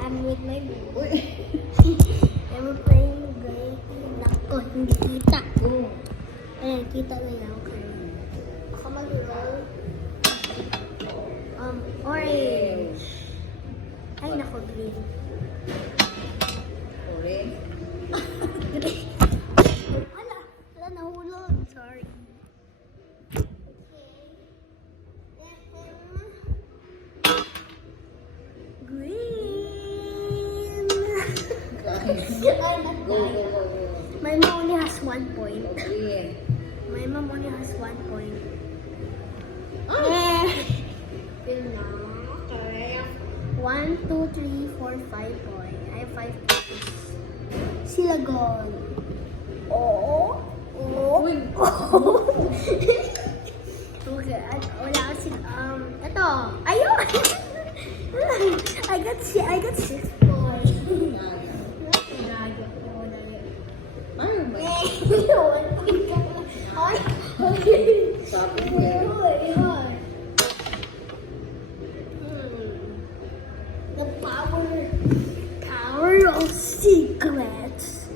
I'm with my boo. Uy! And we're playing gray. Nako, hindi kita. Oh. Ayan, kita na lang. Okay. Ako mag-roll. Orange. Ay, nako, green. Orange. Green. Wala, nahulog. Sorry. Green. Go. My mom only has 1 point. Okay. My mom only has 1 point. Ah! Yeah. Okay. 1, 2, 3, 4, 5 point. I have 5 points. Sila gone. Oh. Uy. Okay, wala kasi, ito. Ayun! I got 6 points. Ay, may sabi mo eh. The power of secrets.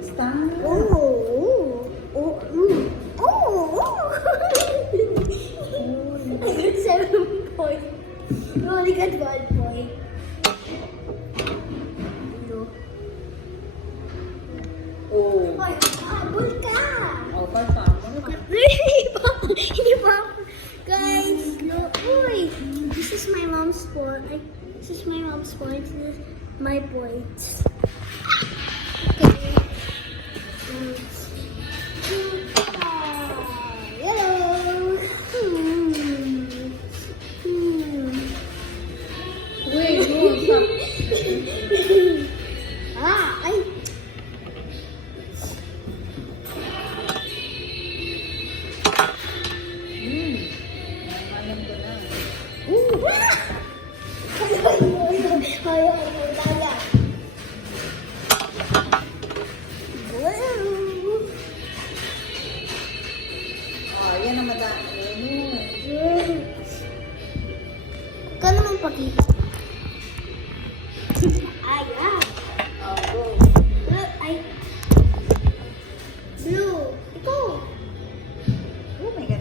Stand. I got 7 points. You only got 1 point. Oh. Ay, habol ka! Oh, pa. Hindi pa. Guys, no. Uy, this is my mom's point. This is my mom's point. This is my point. Okay. Yellow. Wait, stop. Ay. Alam ko na. Oh, yan ang madami. Ka naman pakita. Ayan. Oh, go. Ay. Blue. Ito. Oh my God.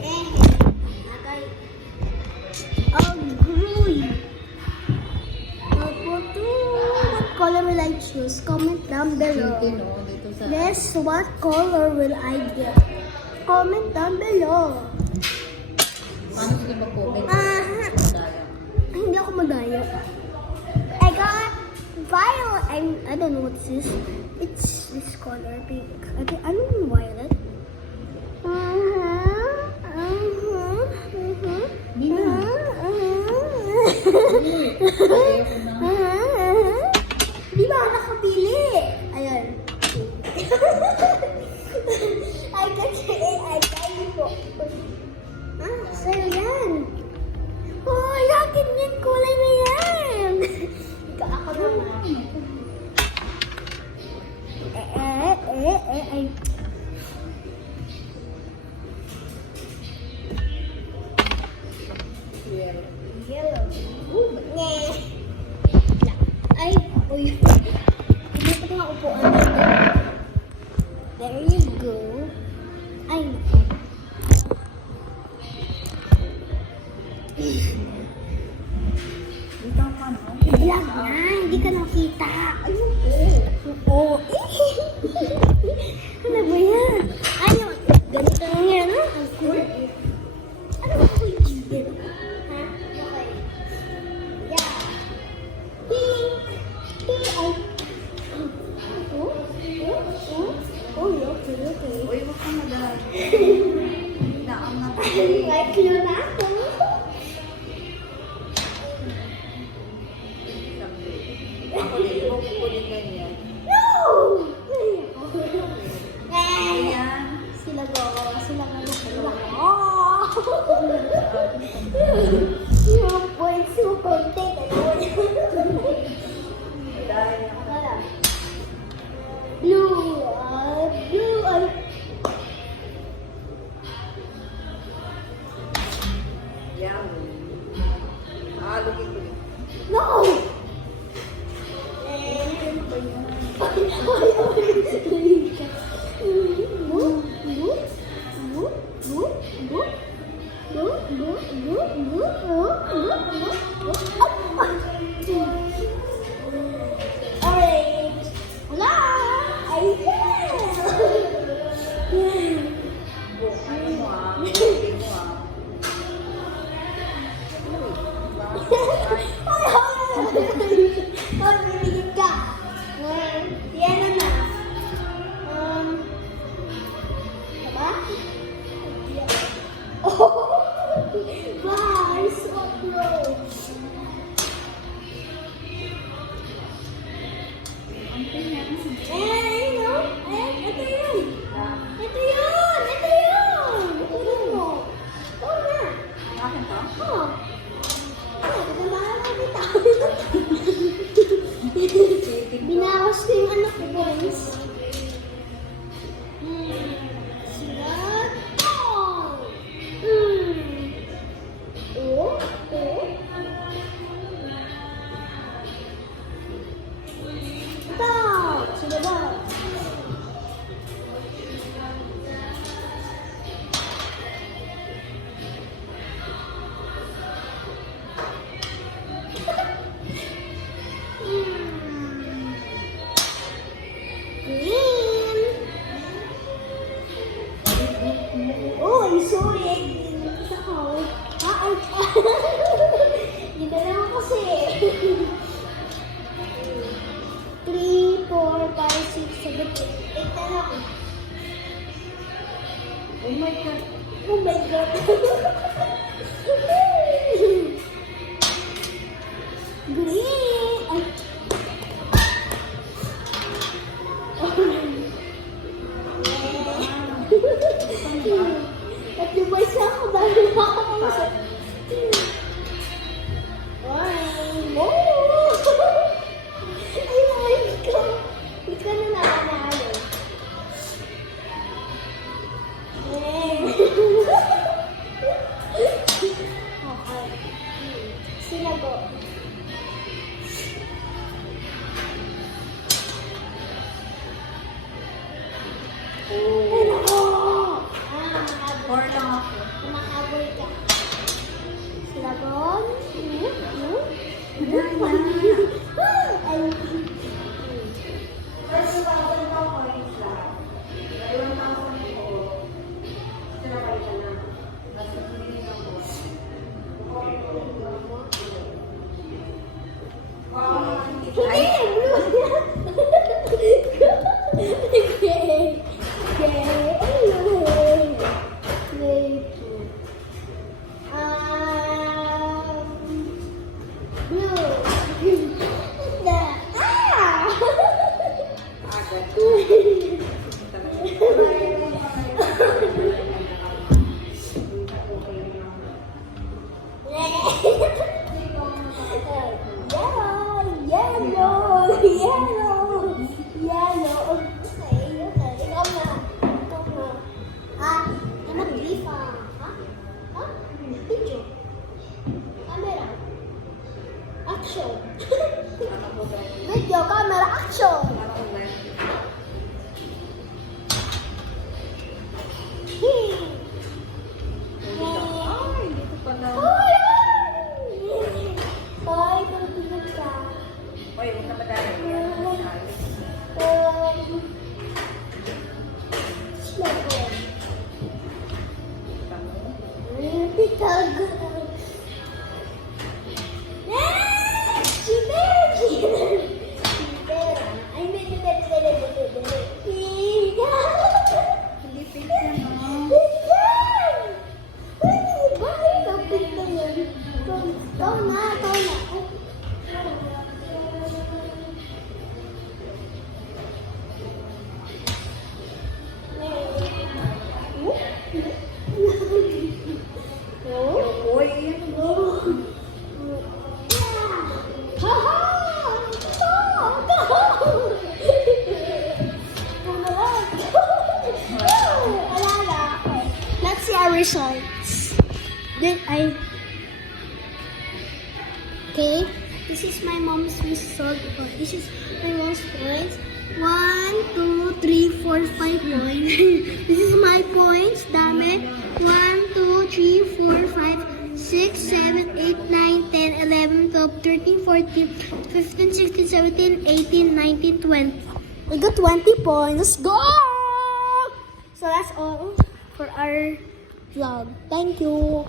Agay. Green. What color will I choose? Comment down below. Dito, no? Dito sa... Guess what color will I get? Comment down below. Paano sige mag-comment? Aha. Sayang. Hindi ako madaya. I got violet. I don't know what this is. It's this color, pink. Okay, I mean violet. Nino. Ayoko na. Di ba ako nakapili? Ayan. I got po. Sa'yo yan. Oh, yakin yan. Kulay na yan. Ikaw ako naman. Ay. Yeah. Yellow. Nye. Ay, uy. Hindi ko nga upuan. There you go. Ay, naku. Dito ka, no? Lang na, hindi ka nakita. Ayun. Oo. Ano ba yan? Ayun. Ganito lang yan, ha? Ang cool. Ano ba ko yung ha? Okay. Yeah. Pink. Ay. Oh, okay. Uy, wag ka madami. Naam na. Like yun na ako. Ako din, huwag ko kunin ganyan. No! Ayan. Sila sila. Oh! Yung points mo konti. Dahil Blue. Blue. yan. Looking ko. No! Orange. Wala! Ay, Ano mo ah? Hindi mo ah. Pagbiligid ka. Yan na. Diba? Oh! Wow, so close. Eh, no? Ito yun. Ito yun. Ito yun. Ito yun. Ito na. Akin to? Oh. Binawas ko yung anak ko, boys. Sila. Oh! Oh? Oh? Ito! Sila ba? Green. Oh, I'm sorry. Isa ko. Ganda naman kasi. 3, 4, 5, 6, 7, 8 na lang. Oh my God. Oh my God. Green. Ay. At yung boys ako dahil nakakausap. Wow! Ay, naman ko. Ikaw na nakanalo. Okay. Sinagot. Ay, nako! Four lang ako. Kumakaboy ka. Sinagot. Ay, First, 1,000 coins lang. 1,000 ko. Sinabay ka na. Nasa piling ako. Wow, hindi! ay, agad. Yellow. Okay, ikaw na. Ikaw na. Ah, mag-leaf ah. Ha? Ha? Picture. Camera. Action. Video, camera, action. Hey. Ay, dito pala. Hoy! Hoy, tulog ka. Oy, huwag ka madali. Slogan. Pitago. Cheater! Cheater! Cheater! Ay, hindi. Hindi pizza, no? Cheater! Ay, bakit ikaw pita yun? Ikaw na. Oy, Let's see our results. Okay, this is my mom's result. This is my mom's points. 1, 2, 3, 4, 5 points. This is my points. Dami. 1, 2, 3, 4, 5, 6, 7, 8, 9, 10, 11, 12, 13, 14, 15, 16, 17, 18, 19, 20. I got 20 points. Let's go! So that's all for our vlog. Thank you.